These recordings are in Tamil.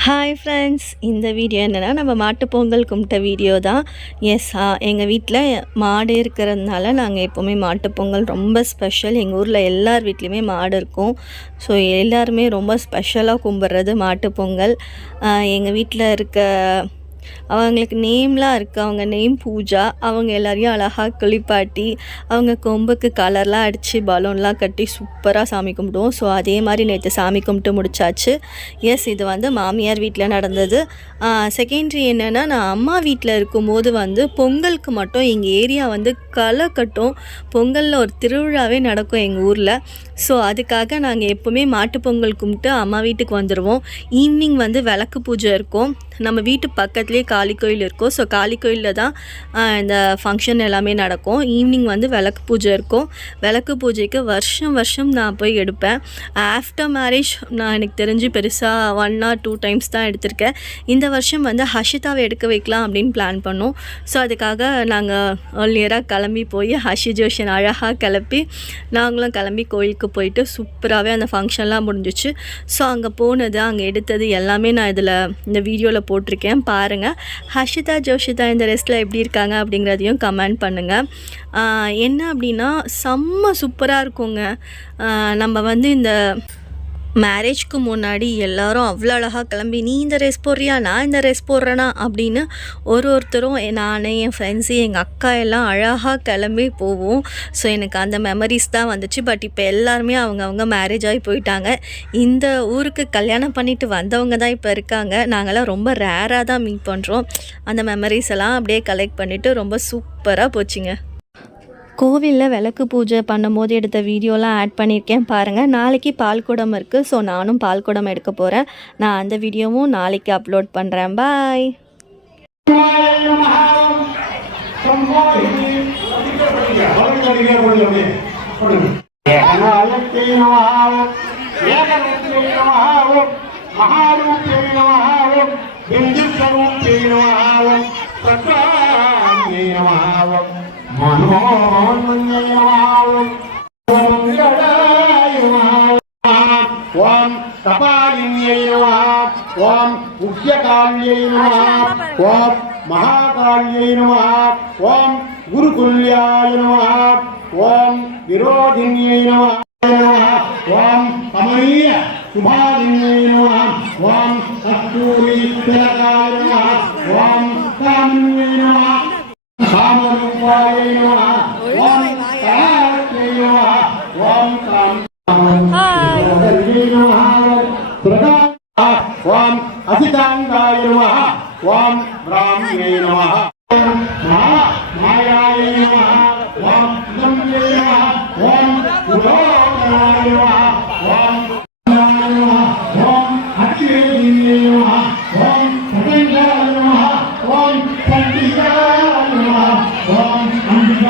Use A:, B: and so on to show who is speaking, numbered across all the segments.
A: ஹாய் ஃப்ரெண்ட்ஸ் இந்த வீடியோ என்னென்னா நம்ம மாட்டுப்பொங்கல் கும்பிட்ட வீடியோ தான். எஸ் எங்கள் வீட்டில் மாடு இருக்கிறதுனால நாங்கள் எப்போவுமே மாட்டுப்பொங்கல் ரொம்ப ஸ்பெஷல் எங்கள் ஊரில் எல்லார் வீட்லேயுமே மாடு இருக்கும். ஸோ எல்லாருமே ரொம்ப ஸ்பெஷலாக கும்பிட்றது மாட்டுப்பொங்கல் எங்கள் வீட்டில் இருக்க அவங்களுக்கு நேம்லாம் இருக்குது அவங்க நேம் பூஜா. அவங்க எல்லாரையும் அழகாக குளிப்பாட்டி அவங்க கொம்புக்கு கலர்லாம் அடித்து பலூன்லாம் கட்டி சூப்பராக சாமி கும்பிடுவோம். ஸோ அதே மாதிரி நேற்று சாமி கும்பிட்டு முடிச்சாச்சு. எஸ் இது வந்து மாமியார் வீட்டில் நடந்தது. செகண்ட்ரி என்னென்னா நான் அம்மா வீட்டில் இருக்கும்போது வந்து பொங்கலுக்கு மட்டும் எங்கள் ஏரியா வந்து களை கட்டும். பொங்கலில் ஒரு திருவிழாவே நடக்கும் எங்கள் ஊரில். ஸோ அதுக்காக நாங்கள் எப்போவுமே மாட்டு பொங்கல் கும்பிட்டு அம்மா வீட்டுக்கு வந்துடுவோம் ஈவினிங் வந்து விளக்கு பூஜை இருக்கும். நம்ம வீட்டு பக்கத்தில் பக்கத்துலேயே காளி கோயில் இருக்கும். ஸோ காளி கோயிலில் தான் இந்த ஃபங்க்ஷன் எல்லாமே நடக்கும். ஈவினிங் வந்து விளக்கு பூஜை இருக்கும். விளக்கு பூஜைக்கு வருஷம் வருஷம் நான் போய் எடுப்பேன். ஆஃப்டர் மேரேஜ் நான் எனக்கு தெரிஞ்சு பெருசாக ஒன் ஆர் டூ டைம்ஸ் தான் எடுத்திருக்கேன். இந்த வருஷம் வந்து ஹஷிதாவை எடுக்க வைக்கலாம் அப்படின்னு பிளான் பண்ணோம். ஸோ அதுக்காக நாங்கள் ஏர்லியராக கிளம்பி போய் ஹஷி ஜோஷன் அழகாக கிளப்பி நாங்களும் கிளம்பி கோயிலுக்கு போயிட்டு சூப்பராகவே அந்த ஃபங்க்ஷன்லாம் முடிஞ்சிச்சு. ஸோ அங்கே போனது அங்கே எடுத்தது எல்லாமே நான் இதில் இந்த வீடியோவில் போட்டிருக்கேன். பாருங்கள் ஹர்ஷிதா ஜோஷிதா இந்த ரெஸ்ட்டில் எப்படி இருக்காங்க அப்படிங்கிறதையும் கமெண்ட் பண்ணுங்கள் என்ன அப்படின்னா செம்ம சூப்பராக இருக்குங்க. நம்ம வந்து இந்த மேரேஜ்க்கு முன்னாடி எல்லாரும் அவ்வளோ அழகாக கிளம்பி நீ இந்த ரேஸ் போடுறியா? நான் இந்த ரேஸ் போடுறேனா? அப்படின்னு ஒரு ஒருத்தரும் எ- நான் என் ஃப்ரெண்ட்ஸு எங்கள் அக்கா எல்லாம் அழகாக கிளம்பி போவோம். ஸோ எனக்கு அந்த மெமரிஸ் தான் வந்துச்சு. பட் இப்போ எல்லாருமே அவங்கவுங்க மேரேஜ் ஆகி போயிட்டாங்க. இந்த ஊருக்கு கல்யாணம் பண்ணிட்டு வந்தவங்க தான் இப்போ இருக்காங்க. நாங்களாம் ரொம்ப ரேராக தான் மீட் பண்ணுறோம் அந்த மெமரிஸ் எல்லாம் அப்படியே கலெக்ட் பண்ணிவிட்டு ரொம்ப சூப்பராக போச்சுங்க. கோவிலில் விளக்கு பூஜை பண்ணும்போது எடுத்த வீடியோலாம் ஆட் பண்ணியிருக்கேன் பாருங்கள் நாளைக்கு பால்குடம் இருக்குது ஸோ நானும் பால்குடம் எடுக்க போகிறேன் நான் அந்த வீடியோவும் நாளைக்கு அப்லோட் பண்ணுறேன் பாய்
B: ஏகநாயகத்தை நமஹாவும் இந்து நமஹாவும் மகாரூபத்தை நமஹாவும் பிந்துஸ்வரூபத்தை பிரத்யாயை நமஹாவும் மனோன்மன்யை நமஹாவும் ஓம் ஓம் கபாலின்யை நமः ஓம் உஷ்யகால்யை நமः ஓம் மகாகால்யை நமः ஓம் குருகுல்யாய நமः ஓம் விரோதின்யை நமः ஓம் கமனீய காமரூபாய நமः ஓம் கலாவத்யை நமः ஓம்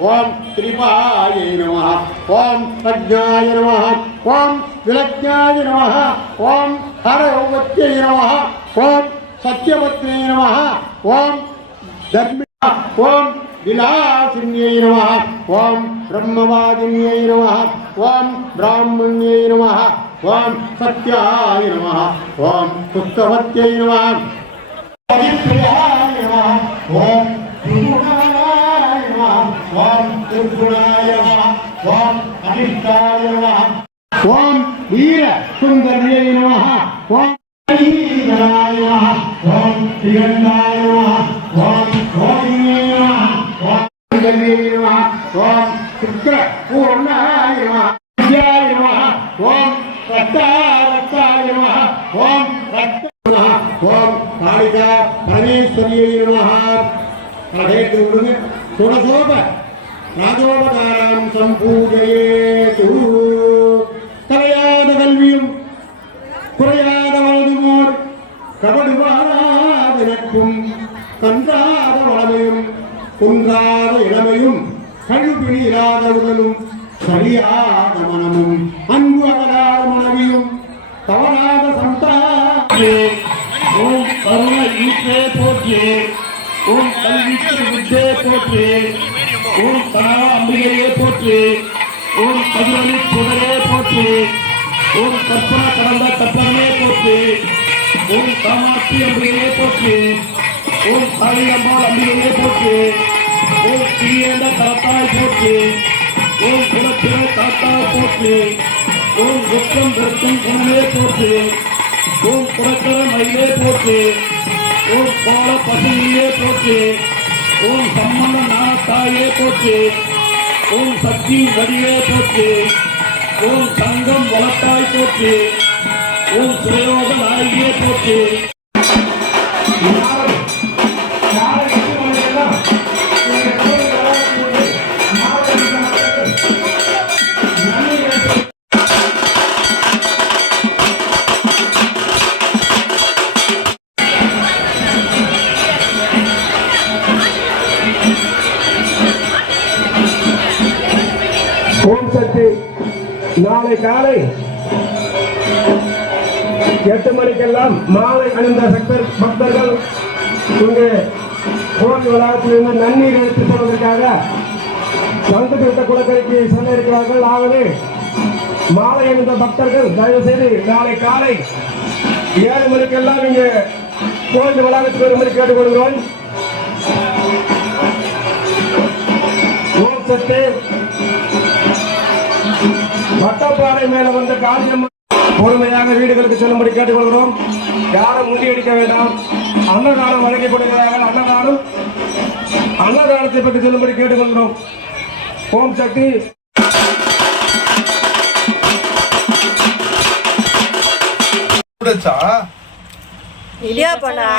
B: ஓம் சக்திகாய நமः ஓம் சுதேவின்யே நமः ஓம் ஓம் சந்திரசூரியே நமः ஓம் சூர்யாத்மிகாய நமः ஓம் ருத்ரவத்யை நமः ஓம் காத்ரீ நமः ஓம் சிருத்யை நமः ஓம் ஓம் சோகதிக்வாய நமः ஓம் சாருத்ரண்யை நமः ஓம் திரிபாயை நமः ஓம் ஓம் திருகுணாய ஓம் அனிஷ்டாய ஓம் வீர சுந்தரியை நமः ஓம் ஓம் திகண்டாய ஓம் கோவியே ஓம் சுந்தரியை ஓம் சுக்ர பூர்ணாய ஓம் ரத்தாரத்தாய ஓம் ரத்த ஓம் காளிகா பரமேஸ்வரியை நமः பலகேட்டு விடுங்க. சுடசோப ராஜோபகாரம் சம்பூஜயேது கலையாத கல்வியும் குறையாத வலதுமோர் கபடுவாராத நட்பும் கன்றாத வளமையும் குன்றாத இளமையும் கழுப்பிணி இல்லாத உடலும் சரியாத மனமும் அன்பு அகலாத மனைவியும் தவறாத சந்தானே
C: உன் கருணை ஈஸ்வரே போற்றி ஓம் கல்விக்கு வித்தே போற்றி ஓம் கனக அம்பிகையே போற்றி ஓம் கதிரொலி சுடரே போற்றி ஓம் கற்பன கடந்த கற்பனே போற்றி ஓம் காமாட்சி அம்பிகையே போற்றி ஓம் காளியம்மாள் அம்பிகையே போற்றி ஓம் தீயேந்த கரத்தாய் போற்றி ஓம் குலத்திர காத்தாய் போற்றி ஓம் துக்கம் வெறுக்கும் குணமே போற்றி ஓம் புறக்கர மயிலே போற்றி ஓம் கோல பசுமையே போற்றி ஓம் சம்மந்த ஞானத்தாயே போற்றி ஓம் சக்தி வடிவே போற்றி ஓம் சங்கம் வளத்தாய் போற்றி ஓம் சுயோக நாயகியே போற்றி
D: ஓம் சக்தி நாளை காலை எட்டு மணிக்கெல்லாம் மாலை அணிந்த பக்தர் பக்தர்கள் இங்கு கோவில் வளாகத்திலிருந்து நன்னீர் எடுத்துச் செல்வதற்காக சங்குதிட்ட குளக்கரைக்கு செல்ல இருக்கிறார்கள் ஆகவே மாலை அணிந்த பக்தர்கள் தயவு செய்து நாளை காலை ஏழு மணிக்கெல்லாம் இங்கு கோவில் வளாகத்துக்கு வரும்படி கேட்டுக்கொள்கிறோம். ஓம் சக்தி மேல வந்த காளியம்மன் பொறுமையாக வீடுகளுக்கு செல்லும்படி கேட்டுக்கொள்கிறோம். யாரும் முண்டியடிக்க வேண்டாம். அன்னதானம் வழங்கப்படுகிறார்கள் அன்னதானம் அன்னதானத்தை பற்றி செல்லும்படி கேட்டுக்கொள்கிறோம். ஓம் சக்தி.
E: இடியாப்பண்ணா